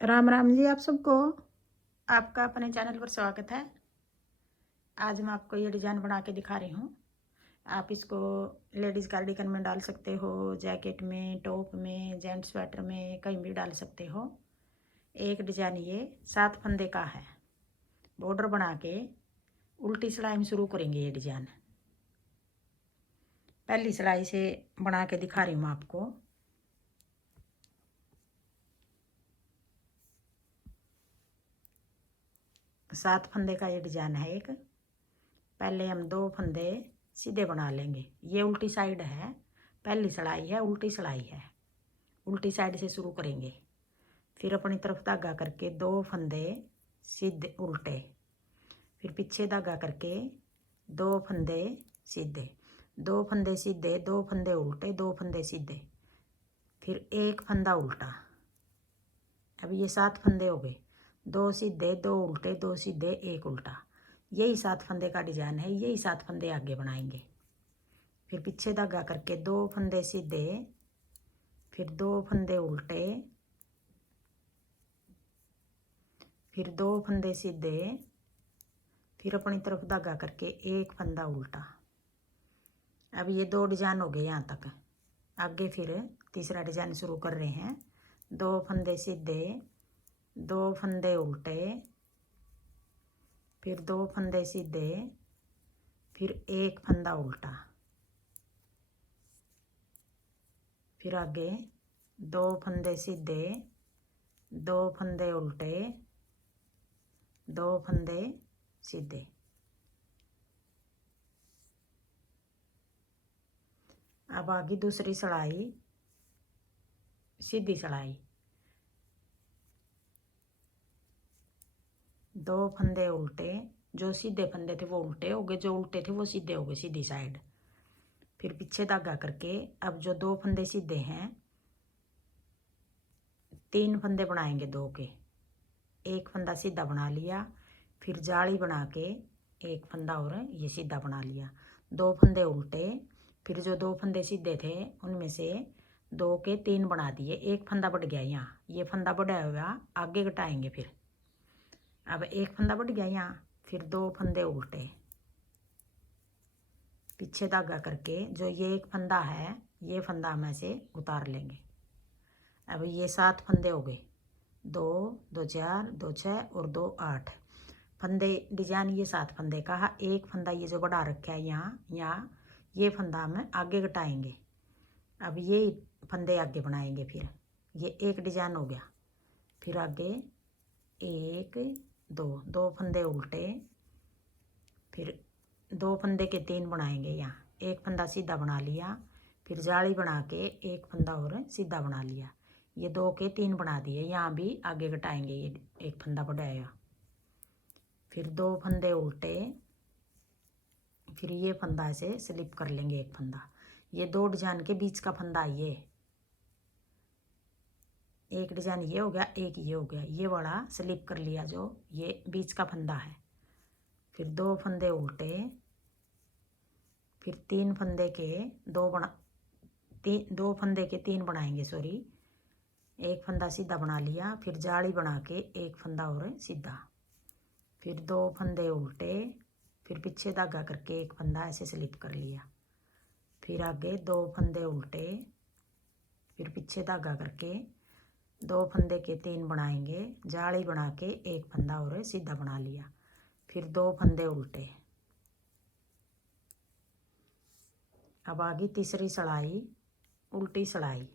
राम राम जी आप सबको। आपका अपने चैनल पर स्वागत है। आज मैं आपको ये डिज़ाइन बना के दिखा रही हूँ। आप इसको लेडीज़ कार्डिगन में डाल सकते हो, जैकेट में, टॉप में, जेंट्स स्वेटर में, कहीं भी डाल सकते हो। एक डिज़ाइन ये 7 फंदे का है। बॉर्डर बना के उल्टी सिलाई में शुरू करेंगे। ये डिज़ाइन पहली सिलाई से बना के दिखा रही हूँ आपको। सात फंदे का ये डिज़ाइन है एक। पहले हम 2 फंदे सीधे बना लेंगे। ये उल्टी साइड है, पहली सिलाई है, उल्टी सिलाई है। उल्टी साइड से शुरू करेंगे। फिर अपनी तरफ धागा करके 2 फंदे सीधे उल्टे, फिर पीछे धागा करके 2 फंदे सीधे, 2 फंदे सीधे, 2 फंदे उल्टे, 2 फंदे सीधे, फिर एक फंदा उल्टा। अब ये 7 फंदे हो गए। 2 सीधे, 2 उल्टे, 2 सीधे, 1 उल्टा। यही 7 फंदे का डिजाइन है। यही 7 फंदे आगे बनाएंगे। फिर पीछे धागा करके 2 फंदे सीधे, फिर 2 फंदे उल्टे, फिर 2 फंदे सीधे, फिर अपनी तरफ धागा करके 1 फंदा उल्टा। अब ये 2 डिजाइन हो गए यहाँ तक। आगे फिर तीसरा डिजाइन शुरू कर रहे हैं। 2 फंदे सीधे, 2 फंदे उल्टे, फिर 2 फंदे सीधे, फिर 1 फंदा उल्टा। फिर आगे 2 फंदे सीधे, 2 फंदे उल्टे, 2 फंदे सीधे। अब आगे दूसरी सिलाई, सीधी सिलाई। 2 फंदे उल्टे, जो सीधे फंदे थे वो उल्टे हो गए, जो उल्टे थे वो सीधे हो गए, सीधी साइड। फिर पीछे धागा करके अब जो 2 फंदे सीधे हैं, 3 फंदे बनाएंगे 2 के। 1 फंदा सीधा बना लिया, फिर जाली बना के 1 फंदा और ये सीधा बना लिया। 2 फंदे उल्टे, फिर जो 2 फंदे सीधे थे उनमें से 2 के 3 बना दिए। 1 फंदा बढ़ गया यहाँ, ये फंदा बढ़ा हुआ आगे घटाएंगे। फिर अब 1 फंदा बढ़ गया यहाँ, फिर 2 फंदे उल्टे, पीछे धागा करके जो ये 1 फंदा है ये फंदा हम ऐसे उतार लेंगे। अब ये 7 फंदे हो गए। 2 2 4 2 6 और 2 8 फंदे। डिजाइन ये 7 फंदे का है। 1 फंदा ये जो बढ़ा रखा है यहाँ ये फंदा हम आगे घटाएंगे। अब ये फंदे आगे बनाएंगे। फिर ये एक डिजाइन हो गया। फिर आगे 1 2 2 फंदे उल्टे, फिर 2 फंदे के 3 बनाएंगे। यहाँ 1 फंदा सीधा बना लिया, फिर जाली बना के 1 फंदा और सीधा बना लिया। ये 2 के 3 बना दिए। यहाँ भी आगे घटाएंगे, ये 1 फंदा बढ़ाएगा। फिर 2 फंदे उल्टे, फिर ये फंदा ऐसे स्लिप कर लेंगे 1 फंदा। ये 2 डिजाइन के बीच का फंदा, ये एक डिजाइन ये हो गया, एक ये हो गया। ये वाला स्लिप कर लिया जो ये बीच का फंदा है। फिर 2 फंदे उल्टे, फिर 3 फंदे के 2 बना, 2 फंदे के 3 बनाएंगे, सॉरी। 1 फंदा सीधा बना लिया, फिर जाली बना के 1 फंदा और सीधा, फिर 2 फंदे उल्टे, फिर पीछे धागा करके 1 फंदा ऐसे स्लिप कर लिया। फिर आगे 2 फंदे उल्टे, फिर पीछे धागा करके 2 फंदे के 3 बनाएंगे, जाली बना के 1 फंदा और सीधा बना लिया। फिर 2 फंदे उल्टे। अब आगे तीसरी सिलाई, उल्टी सिलाई।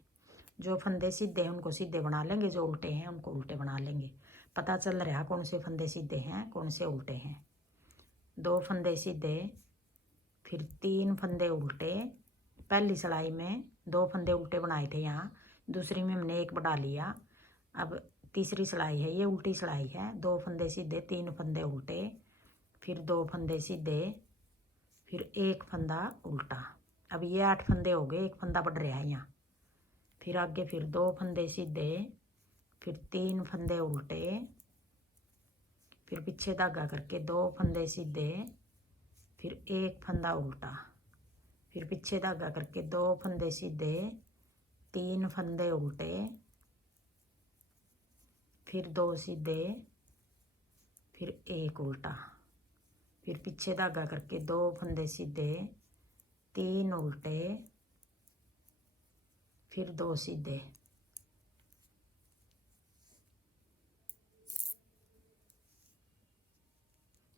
जो फंदे सीधे हैं उनको सीधे बना लेंगे, जो उल्टे हैं उनको उल्टे बना लेंगे। पता चल रहा कौन से फंदे सीधे हैं कौन से उल्टे हैं। 2 फंदे सीधे, फिर 3 फंदे उल्टे। पहली सिलाई में 2 फंदे उल्टे बनाए थे, यहाँ दूसरी में हमने 1 बढ़ा लिया। अब तीसरी सिलाई है, ये उल्टी सिलाई है। 2 फंदे सीधे, 3 फंदे उल्टे, फिर 2 फंदे सीधे, फिर 1 फंदा उल्टा। अब ये 8 फंदे हो गए। 1 फंदा बढ़ रहा है यहाँ। फिर आगे फिर 2 फंदे सीधे, फिर 3 फंदे उल्टे, फिर पीछे धागा करके 2 फंदे सीधे, फिर 1 फंदा उल्टा, फिर पीछे धागा करके 2 फंदे सीधे, 3 फंदे उल्टे, फिर 2 सीधे, फिर एक उल्टा, फिर पीछे धागा करके 2 फंदे सीधे, 3 उल्टे, फिर 2 सीधे।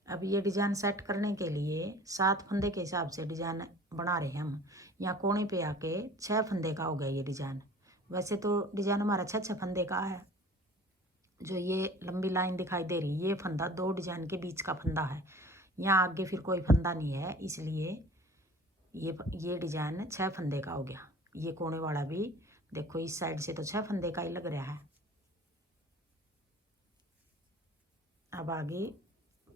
अब ये डिजाइन सेट करने के लिए 7 फंदे के हिसाब से डिजाइन बना रहे हैं हम। यहाँ कोने पे आके 6 फंदे का हो गया ये डिजाइन। वैसे तो डिजाइन हमारा 6 फंदे का है। जो ये लंबी लाइन दिखाई दे रही, ये फंदा 2 डिजाइन के बीच का फंदा है। यहाँ आगे फिर कोई फंदा नहीं है, इसलिए ये डिजाइन 6 फंदे का हो गया। ये कोने वाला भी देखो, इस साइड से तो 6 फंदे का ही लग रहा है। अब आगे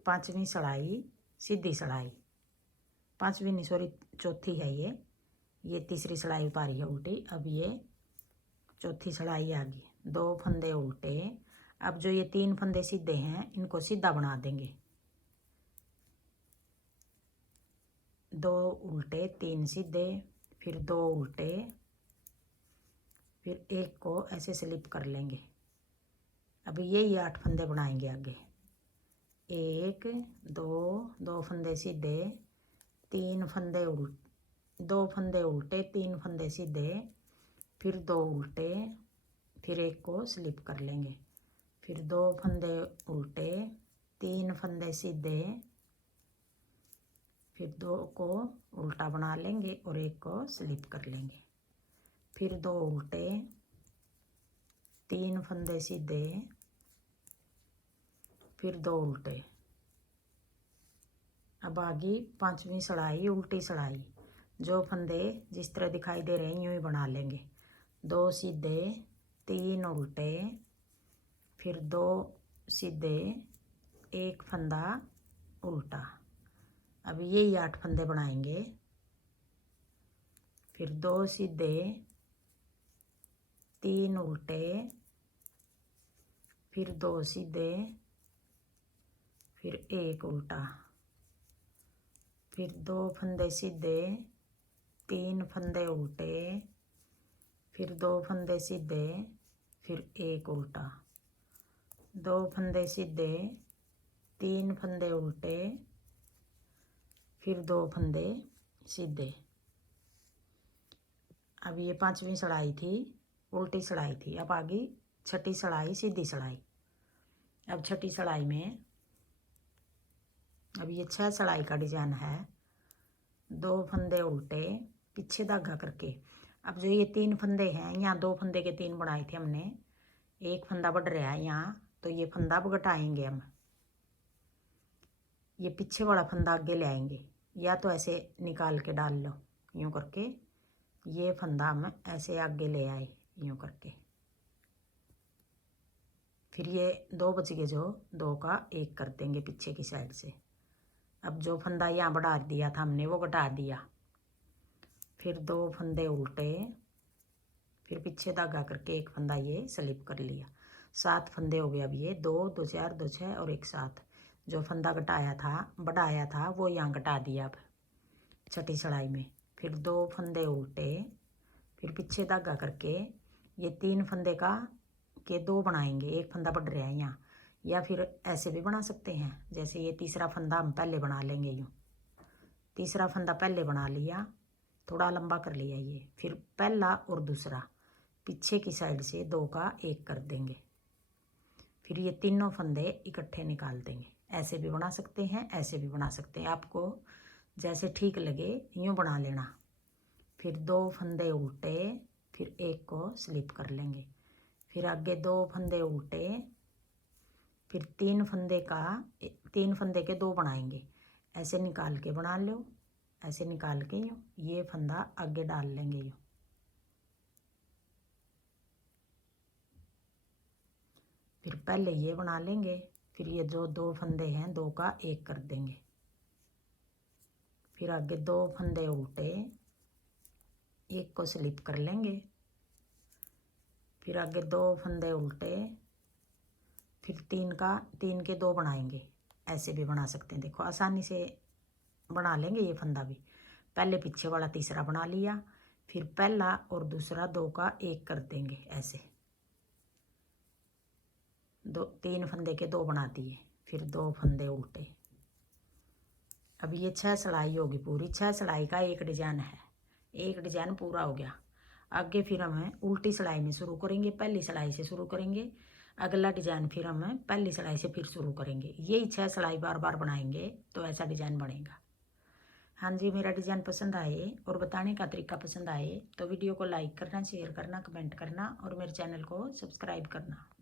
5वीं सड़ाई, सीधी सड़ाई, 5वीं नहीं सॉरी, चौथी है ये तीसरी सड़ाई पा रही है उल्टी। अब ये चौथी सड़ाई आ गई, 2 फंदे उल्टे। अब जो ये 3 फंदे सीधे हैं, इनको सीधा बना देंगे। 2 उल्टे, 3 सीधे, फिर 2 उल्टे, फिर एक को ऐसे स्लिप कर लेंगे। अब ये 8 फंदे बनाएंगे आगे। 1 2 फंदे सीधे, 3 फंदे 2 फंदे उल्टे, 3 फंदे सीधे, फिर 2 उल्टे, फिर एक को स्लिप कर लेंगे। फिर 2 फंदे उल्टे, 3 फंदे सीधे, फिर 2 को उल्टा बना लेंगे और एक को स्लिप कर लेंगे। फिर 2 उल्टे, 3 फंदे सीधे, फिर 2 उल्टे। अब आगे 5वीं सड़ाई, उल्टी सड़ाई। जो फंदे जिस तरह दिखाई दे रहे हैं यूं ही बना लेंगे। 2 सीधे, 3 उल्टे, फिर 2 सीधे, एक फंदा उल्टा। अब ये 8 फंदे बनाएंगे। फिर 2 सीधे, 3 उल्टे, फिर 2 सीधे, फिर एक उल्टा, फिर 2 फंदे सीधे, 3 फंदे उल्टे, फिर 2 फंदे सीधे, फिर एक उल्टा, 2 फंदे सीधे, 3 फंदे उल्टे, फिर 2 फंदे सीधे। अब ये 5वीं सड़ाई थी, उल्टी सड़ाई थी। अब आगे 6ठी सड़ाई, सीधी सड़ाई। अब 6ठी सड़ाई में अब ये 6 सड़ाई का डिजाइन है। 2 फंदे उल्टे, पीछे धागा करके। अब जो ये 3 फंदे हैं, यहाँ 2 फंदे के 3 बनाए थे हमने, एक फंदा बढ़ रहा है यहाँ, तो ये फंदा अब घटाएंगे हम। ये पीछे वाला फंदा आगे ले आएंगे, या तो ऐसे निकाल के डाल लो यूँ करके। ये फंदा हम ऐसे आगे ले आए यूँ करके। फिर ये 2 बच गए, जो 2 का 1 कर देंगे पीछे की साइड से। अब जो फंदा यहाँ बढ़ा दिया था हमने, वो घटा दिया। फिर 2 फंदे उल्टे, फिर पीछे धागा करके एक फंदा ये स्लिप कर लिया। 7 फंदे हो गए। अब ये 2 2 4 2 6 और एक 7। जो फंदा घटाया था, बढ़ाया था, वो यहाँ घटा दिया। अब 6ठी सड़ाई में फिर 2 फंदे उल्टे, फिर पीछे धागा करके ये 3 फंदे का के 2 बनाएंगे। एक फंदा बढ़ रहा है यहाँ, या फिर ऐसे भी बना सकते हैं। जैसे ये तीसरा फंदा हम पहले बना लेंगे यूँ। तीसरा फंदा पहले बना लिया, थोड़ा लंबा कर लिया ये। फिर पहला और दूसरा पीछे की साइड से 2 का 1 कर देंगे। फिर ये तीनों फंदे इकट्ठे निकाल देंगे। ऐसे भी बना सकते हैं, ऐसे भी बना सकते हैं, आपको जैसे ठीक लगे यूँ बना लेना। फिर 2 फंदे उल्टे, फिर एक को स्लिप कर लेंगे। फिर आगे 2 फंदे उल्टे, फिर 3 फंदे के 2 बनाएंगे। ऐसे निकाल के बना लो, ऐसे निकाल के यूँ ये फंदा आगे डाल लेंगे यूँ। फिर पहले ये बना लेंगे, फिर ये जो 2 फंदे हैं 2 का 1 कर देंगे। फिर आगे 2 फंदे उल्टे, एक को स्लिप कर लेंगे। फिर आगे 2 फंदे उल्टे, फिर 3 के 2 बनाएंगे। ऐसे भी बना सकते हैं, देखो आसानी से बना लेंगे ये फंदा भी। पहले पीछे वाला तीसरा बना लिया, फिर पहला और दूसरा 2 का 1 कर देंगे। ऐसे दो 3 फंदे के 2 बना दिए, फिर 2 फंदे उल्टे। अब ये 6 सिलाई होगी पूरी। 6 सिलाई का एक डिजाइन है, एक डिजाइन पूरा हो गया। आगे फिर हम उल्टी सिलाई में शुरू करेंगे, पहली सिलाई से शुरू करेंगे। अगला डिजाइन फिर हम पहली सिलाई से फिर शुरू करेंगे। यही 6 सिलाई बार बार बनाएंगे तो ऐसा डिजाइन बनेगा। हाँ जी, मेरा डिजाइन पसंद आए और बताने का तरीका पसंद आए तो वीडियो को लाइक करना, शेयर करना, कमेंट करना और मेरे चैनल को सब्सक्राइब करना।